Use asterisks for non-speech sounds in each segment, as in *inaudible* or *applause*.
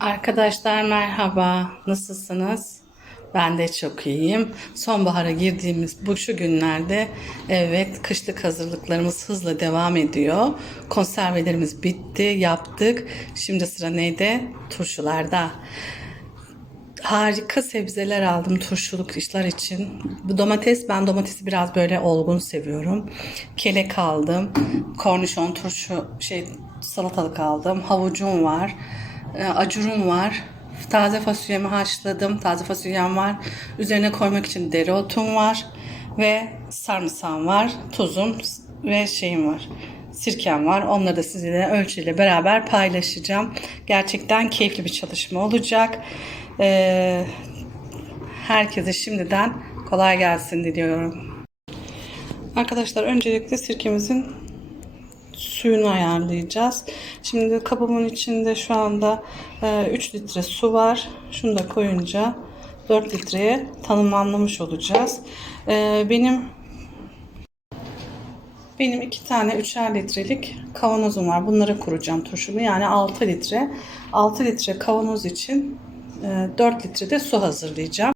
Arkadaşlar merhaba. Nasılsınız? Ben de çok iyiyim. Sonbahara girdiğimiz bu şu günlerde evet kışlık hazırlıklarımız hızla devam ediyor. Konservelerimiz bitti, yaptık. Şimdi sıra neydi? Turşularda. Harika sebzeler aldım turşuluk işler için. Bu domates, ben domatesi biraz böyle olgun seviyorum. Kelek aldım. Kornişon turşu şey salatalık aldım. Havucum var. E, Acurum var. Taze fasulyemi haşladım. Taze fasulyem var. Üzerine koymak için dereotum var. Ve sarımsağım var. Tuzum ve şeyim var. Sirkem var. Onları da sizinle ölçüyle beraber paylaşacağım. Gerçekten keyifli bir çalışma olacak. Ee, herkese şimdiden kolay gelsin diliyorum. Arkadaşlar öncelikle sirkemizin suyunu ayarlayacağız. Şimdi kabımın içinde şu anda e, 3 litre su var. Şunu da koyunca 4 litreye tanımlanmış olacağız. E, benim benim iki tane üçer litrelik kavanozum var. Bunlara kuracağım turşumu. Yani 6 litre. 6 litre kavanoz için e, 4 litre de su hazırlayacağım.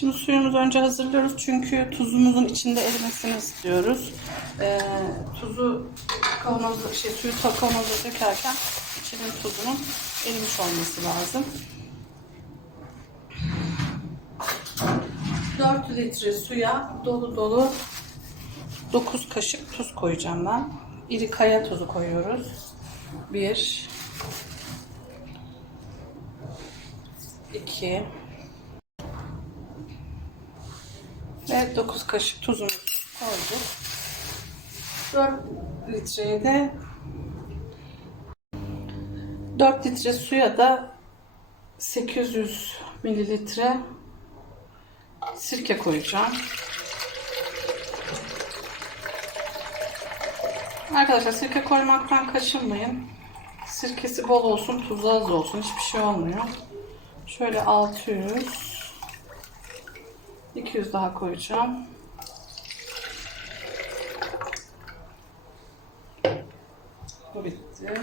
Şimdi suyumuzu önce hazırlıyoruz çünkü tuzumuzun içinde erimesini istiyoruz. Ee, tuzu kavanoz, şey, suyu kavanoza dökerken içinin tuzunun erimiş olması lazım. 4 litre suya dolu dolu 9 kaşık tuz koyacağım ben. İri kaya tuzu koyuyoruz. 1 2 ve 9 kaşık tuzumuzu koyduk. 4 litreye de 4 litre suya da 800 mililitre sirke koyacağım. Arkadaşlar sirke koymaktan kaçınmayın. Sirkesi bol olsun, tuzu az olsun. Hiçbir şey olmuyor. Şöyle 600 200 daha koyacağım. Bu bitti.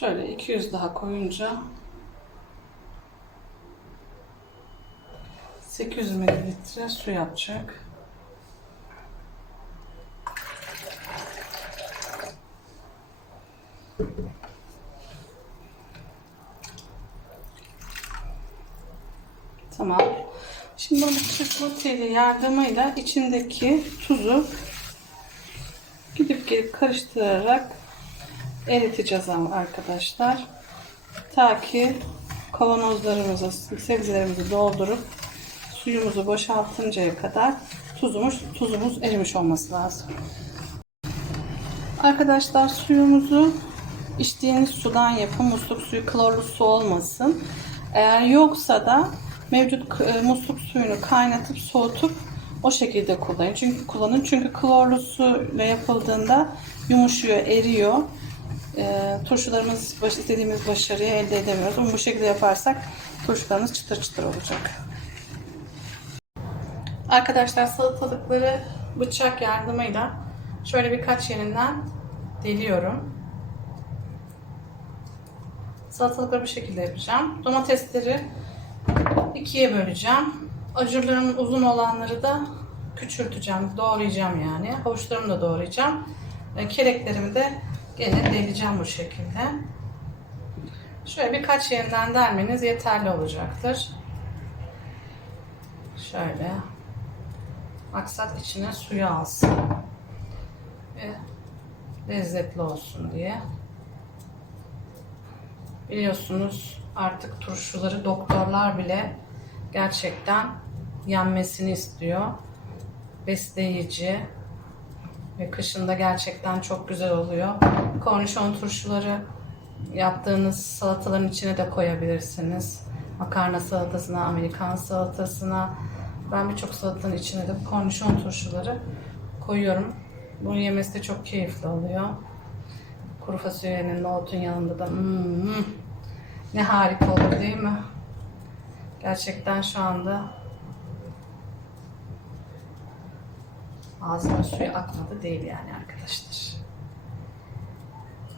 Şöyle 200 daha koyunca 800 mililitre su yapacak. Tamam. Şimdi bunu teli yardımıyla içindeki tuzu gidip gelip karıştırarak eriteceğiz ama arkadaşlar. Ta ki kavanozlarımızı, sebzelerimizi doldurup suyumuzu boşaltıncaya kadar tuzumuz, tuzumuz erimiş olması lazım. Arkadaşlar suyumuzu içtiğiniz sudan yapın. Musluk suyu klorlu su olmasın. Eğer yoksa da mevcut e, musluk suyunu kaynatıp soğutup o şekilde kullanın. Çünkü kullanın. Çünkü klorlu suyla yapıldığında yumuşuyor, eriyor. E, turşularımız baş, istediğimiz başarıyı elde edemiyoruz. Ama bu şekilde yaparsak turşularımız çıtır çıtır olacak. Arkadaşlar salatalıkları bıçak yardımıyla şöyle birkaç yerinden deliyorum. Salatalıkları bu şekilde yapacağım. Domatesleri ikiye böleceğim. Acurların uzun olanları da küçülteceğim, doğrayacağım yani. Havuçlarımı da doğrayacağım. Keleklerimi de gene deleceğim bu şekilde. Şöyle birkaç yerinden delmeniz yeterli olacaktır. Şöyle. Maksat içine suyu alsın. Ve lezzetli olsun diye. Biliyorsunuz artık turşuları doktorlar bile gerçekten yenmesini istiyor. Besleyici ve kışında gerçekten çok güzel oluyor. Kornişon turşuları yaptığınız salataların içine de koyabilirsiniz. Makarna salatasına, Amerikan salatasına. Ben birçok salatanın içine de kornişon turşuları koyuyorum. Bunu yemesi de çok keyifli oluyor. Kuru fasulyenin, nohutun yanında da hmm, ne harika olur değil mi? Gerçekten şu anda ağzıma suyu akmadı değil yani arkadaşlar.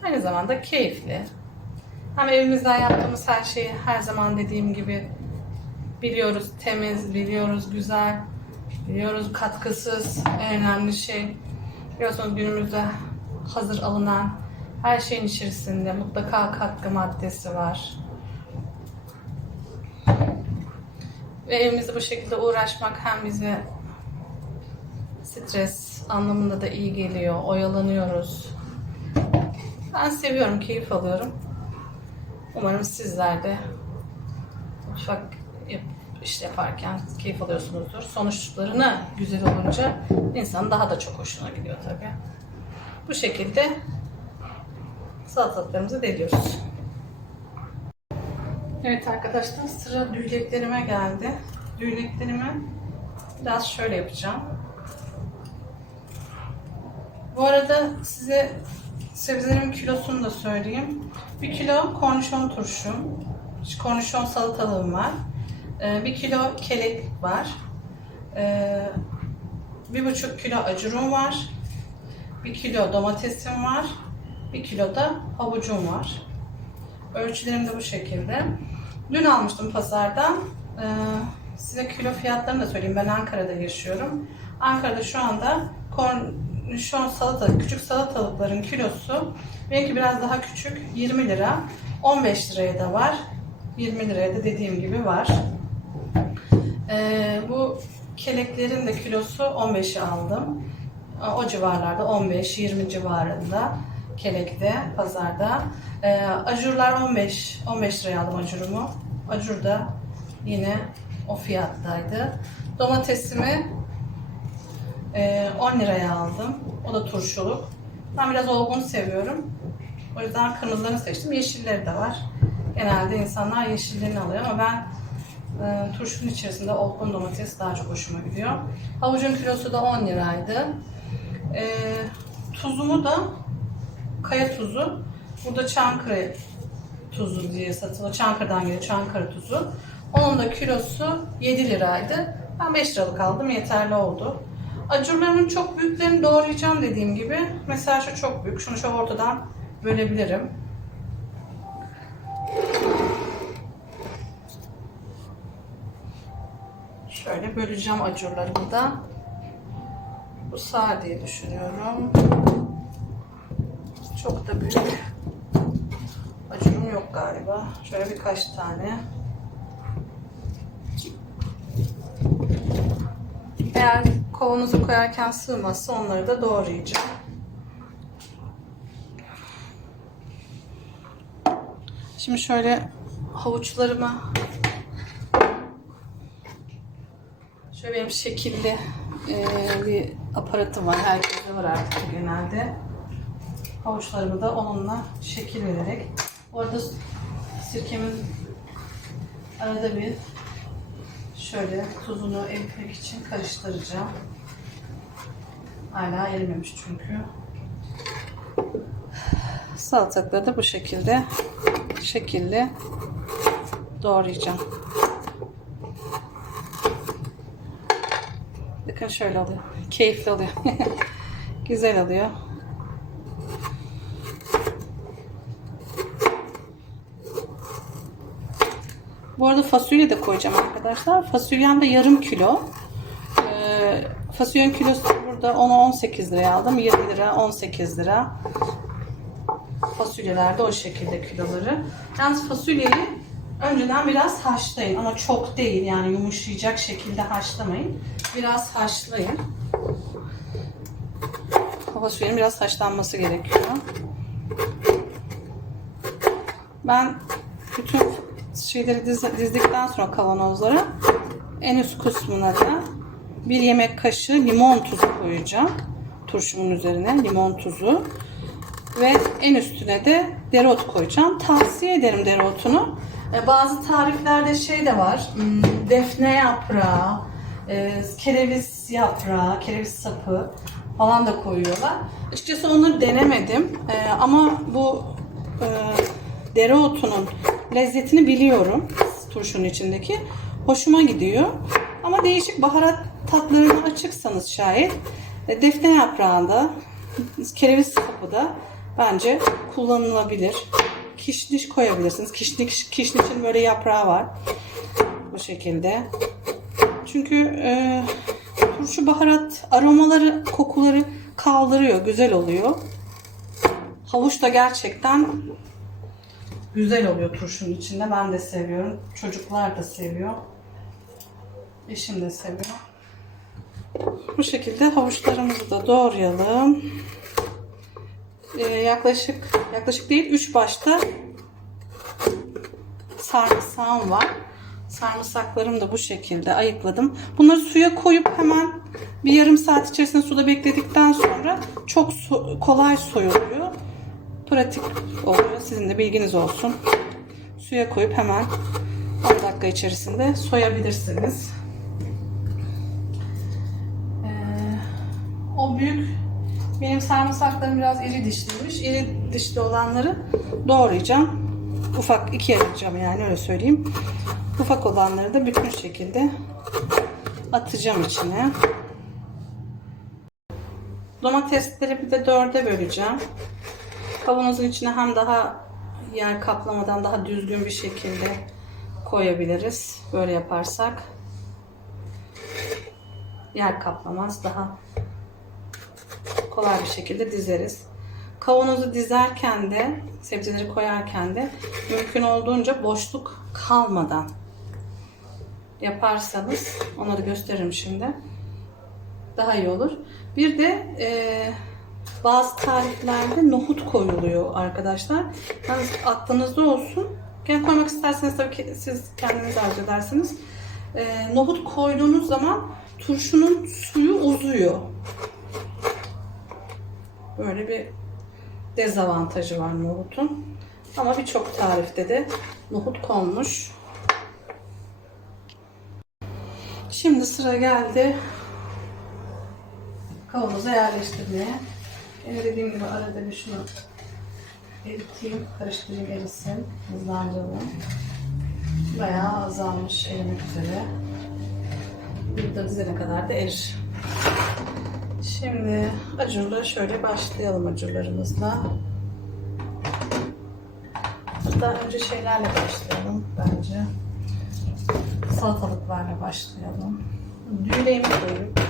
Aynı zamanda keyifli. Hem evimizden yaptığımız her şeyi her zaman dediğim gibi biliyoruz temiz, biliyoruz güzel, biliyoruz katkısız. En önemli şey biliyorsunuz günümüzde hazır alınan her şeyin içerisinde mutlaka katkı maddesi var. Ve evimizde bu şekilde uğraşmak hem bize stres anlamında da iyi geliyor. Oyalanıyoruz. Ben seviyorum, keyif alıyorum. Umarım sizler de mutfak yap, iş yaparken keyif alıyorsunuzdur. Sonuçlarını güzel olunca insan daha da çok hoşuna gidiyor tabii. Bu şekilde salatalıklarımızı deliyoruz. Evet arkadaşlar sıra düğleklerime geldi. Düğleklerimi biraz şöyle yapacağım. Bu arada size sebzelerin kilosunu da söyleyeyim. Bir kilo kornişon turşum, kornişon salatalığım var. Ee, bir kilo kelek var. Ee, bir buçuk kilo acurum var. Bir kilo domatesim var. Bir kilo da havucum var. Ölçülerim de bu şekilde. Dün almıştım pazardan. Ee, size kilo fiyatlarını da söyleyeyim. Ben Ankara'da yaşıyorum. Ankara'da şu anda kornişon salatalık, küçük salatalıkların kilosu belki biraz daha küçük 20 lira. 15 liraya da var. 20 liraya da dediğim gibi var. Ee, bu keleklerin de kilosu 15'i aldım. O civarlarda 15-20 civarında kelekte pazarda. Ee, ajurlar 15 15 liraya aldım acurumu. Acur da yine o fiyattaydı. Domatesimi e, 10 liraya aldım. O da turşuluk. Ben biraz olgun seviyorum. O yüzden kırmızılarını seçtim. Yeşilleri de var. Genelde insanlar yeşillerini alıyor ama ben e, turşunun içerisinde olgun domates daha çok hoşuma gidiyor. Havucun kilosu da 10 liraydı. E, tuzumu da kaya tuzu. Burada Çankırı tuzu diye satılıyor. Çankırı'dan geliyor Çankırı tuzu. Onun da kilosu 7 liraydı. Ben 5 liralık aldım. Yeterli oldu. Acurlarımın çok büyüklerini doğrayacağım dediğim gibi. Mesela şu çok büyük. Şunu şöyle ortadan bölebilirim. Şöyle böleceğim acurlarımı da. Bu sağ diye düşünüyorum. Çok da büyük acurum yok galiba. Şöyle birkaç tane. Eğer kavanoza koyarken sığmazsa onları da doğrayacağım. Şimdi şöyle havuçlarımı şöyle benim şekilli e, bir aparatım var. Herkeste var artık genelde. Havuçlarımı da onunla şekil vererek. Orada sirkemin arada bir şöyle tuzunu eritmek için karıştıracağım. Hala erimemiş çünkü. Salatalıkları da bu şekilde şekilli doğrayacağım. Bakın şöyle oluyor. Keyifli oluyor. *laughs* Güzel oluyor. Bu arada fasulye de koyacağım arkadaşlar. Fasulyem de yarım kilo. Ee, fasulyenin kilosu burada 10'a 18 liraya aldım. 20 lira 18 lira. Fasulyeler de o şekilde kiloları. Yalnız fasulyeyi önceden biraz haşlayın ama çok değil yani yumuşayacak şekilde haşlamayın. Biraz haşlayın. Fasulyenin biraz haşlanması gerekiyor. Ben bütün şeyleri diz, dizdikten sonra kavanozlara en üst kısmına da bir yemek kaşığı limon tuzu koyacağım. Turşumun üzerine limon tuzu. Ve en üstüne de dereotu koyacağım. Tavsiye ederim dereotunu. E, bazı tariflerde şey de var. hmm, Defne yaprağı, e, kereviz yaprağı, kereviz sapı falan da koyuyorlar. Açıkçası onları denemedim. E, ama bu dereotunun lezzetini biliyorum. Turşunun içindeki. Hoşuma gidiyor. Ama değişik baharat tatlarına açıksanız şayet e, defne yaprağında, kereviz sapı da bence kullanılabilir. Kişniş koyabilirsiniz. Kişniş, kişnişin böyle yaprağı var. Bu şekilde. Çünkü e, turşu baharat aromaları, kokuları kaldırıyor. Güzel oluyor. Havuç da gerçekten güzel oluyor turşunun içinde. Ben de seviyorum. Çocuklar da seviyor. Eşim de seviyor. Bu şekilde havuçlarımızı da doğrayalım. Ee, yaklaşık yaklaşık değil 3 başta sarımsağım var. Sarımsaklarımı da bu şekilde ayıkladım. Bunları suya koyup hemen bir yarım saat içerisinde suda bekledikten sonra çok so- kolay soyuluyor. Pratik oluyor. Sizin de bilginiz olsun. Suya koyup hemen 10 dakika içerisinde soyabilirsiniz. Ee, o büyük benim sarımsaklarım biraz iri dişliymiş. İri dişli olanları doğrayacağım. Ufak ikiye ayıracağım yani öyle söyleyeyim. Ufak olanları da bütün şekilde atacağım içine. Domatesleri bir de dörde böleceğim. Kavanozun içine hem daha yer kaplamadan daha düzgün bir şekilde koyabiliriz. Böyle yaparsak yer kaplamaz. Daha kolay bir şekilde dizeriz. Kavanozu dizerken de sebzeleri koyarken de mümkün olduğunca boşluk kalmadan yaparsanız onları gösteririm şimdi. Daha iyi olur. Bir de e, bazı tariflerde nohut koyuluyor arkadaşlar. Yalnız aklınızda olsun. Yani koymak isterseniz tabii ki siz kendiniz arzu edersiniz. E, nohut koyduğunuz zaman turşunun suyu uzuyor. Böyle bir dezavantajı var nohutun. Ama birçok tarifte de nohut konmuş. Şimdi sıra geldi kavanoza yerleştirmeye. Yine dediğim gibi arada bir şunu eriteyim, karıştırayım erisin, hızlandıralım. Bayağı azalmış erimek üzere. Burada dizene kadar da erir. Şimdi acurla şöyle başlayalım acurlarımızla. Hatta önce şeylerle başlayalım bence. Salatalıklarla başlayalım. Düğleğimi koyup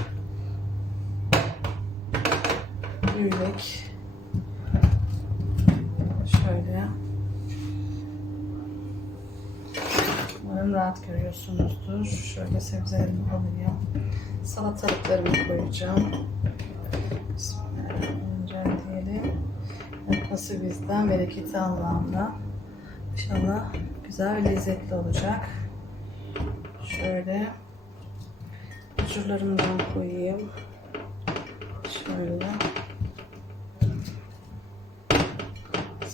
düğlek şöyle umarım rahat görüyorsunuzdur. Şöyle sebzelerimi alayım. Salatalıklarımı koyacağım. Bismillahirrahmanirrahim diyelim. Yapması bizden, bereketi Allah'ımdan. İnşallah güzel ve lezzetli olacak. Şöyle acurlarımdan koyayım. Şöyle.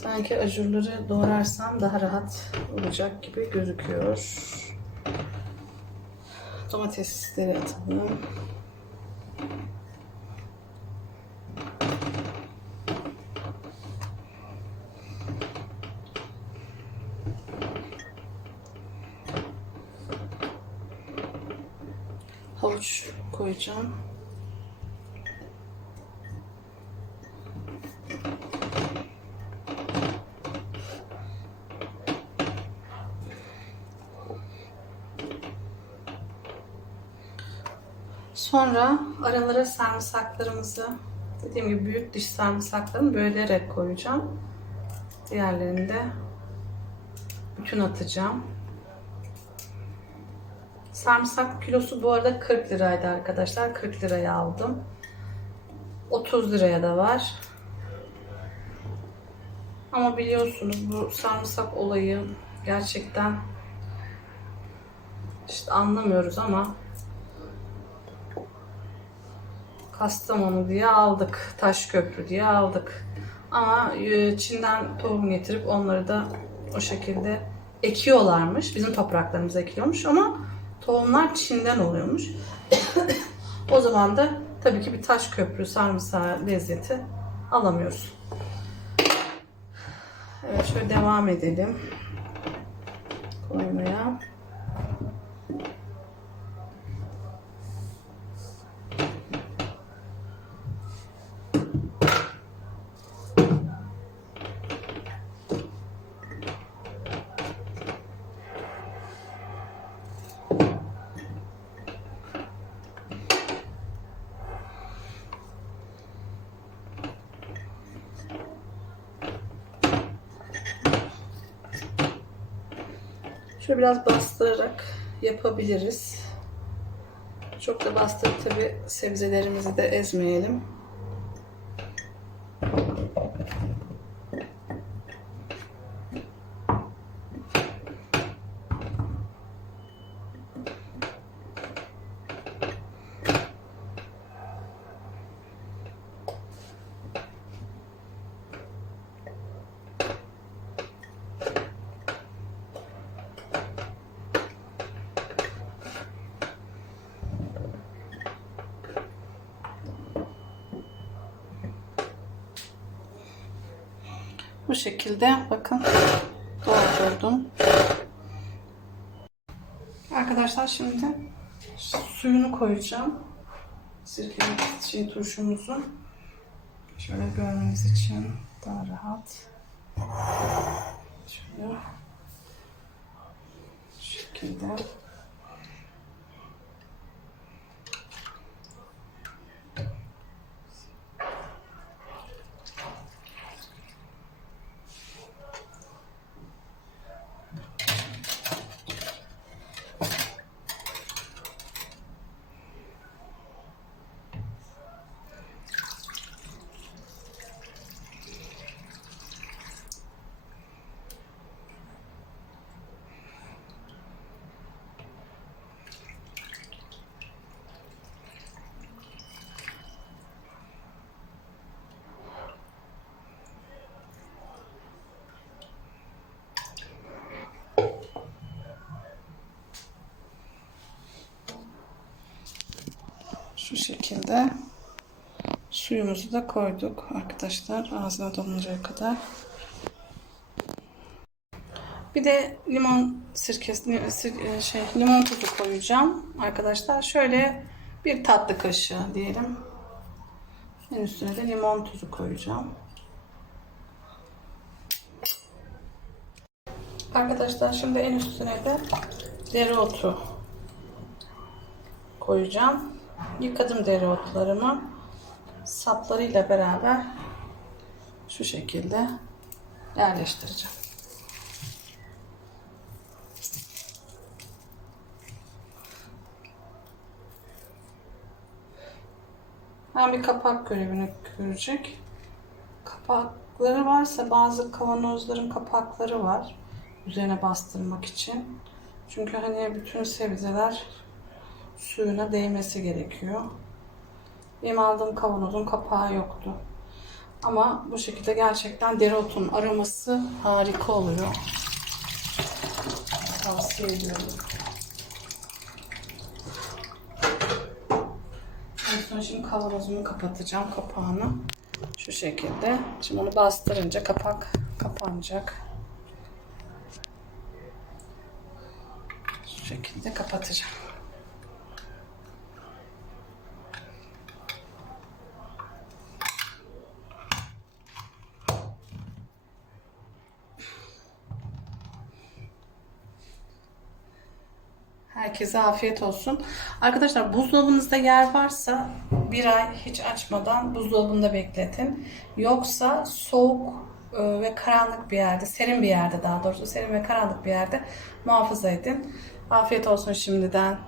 Sanki acurları doğrarsam daha rahat olacak gibi gözüküyor. Domatesleri atalım. Havuç koyacağım. Sonra aralara sarımsaklarımızı dediğim gibi büyük diş sarımsaklarını bölerek koyacağım. Diğerlerini de bütün atacağım. Sarımsak kilosu bu arada 40 liraydı arkadaşlar. 40 liraya aldım. 30 liraya da var. Ama biliyorsunuz bu sarımsak olayı gerçekten işte anlamıyoruz ama Kastamonu diye aldık. Taşköprü diye aldık. Ama e, Çin'den tohum getirip onları da o şekilde ekiyorlarmış. Bizim topraklarımıza ekiliyormuş ama tohumlar Çin'den oluyormuş. *coughs* o zaman da tabii ki bir taş köprü sarımsağı lezzeti alamıyoruz. Evet şöyle devam edelim. Koymaya. Şöyle biraz bastırarak yapabiliriz. Çok da bastırıp tabi sebzelerimizi de ezmeyelim. Şekilde bakın doldurdum. Arkadaşlar şimdi suyunu koyacağım. Sirkeli şey turşumuzu. Şöyle görmeniz için daha rahat. Şöyle. Şu şekilde. Şu şekilde suyumuzu da koyduk arkadaşlar ağzına doluncaya kadar. Bir de limon sirkesi sir- şey limon tuzu koyacağım arkadaşlar. Şöyle bir tatlı kaşığı diyelim. En üstüne de limon tuzu koyacağım. Arkadaşlar şimdi en üstüne de dereotu koyacağım. Yıkadım dereotlarımı. Saplarıyla beraber şu şekilde yerleştireceğim. Ben bir kapak görevini görecek. Kapakları varsa bazı kavanozların kapakları var. Üzerine bastırmak için. Çünkü hani bütün sebzeler suyuna değmesi gerekiyor. Benim aldığım kavanozun kapağı yoktu. Ama bu şekilde gerçekten dereotun aroması harika oluyor. Tavsiye ediyorum. En son şimdi kavanozumu kapatacağım kapağını. Şu şekilde. Şimdi onu bastırınca kapak kapanacak. Şu şekilde kapatacağım. Herkese afiyet olsun. Arkadaşlar buzdolabınızda yer varsa bir ay hiç açmadan buzdolabında bekletin. Yoksa soğuk e, ve karanlık bir yerde, serin bir yerde daha doğrusu serin ve karanlık bir yerde muhafaza edin. Afiyet olsun şimdiden.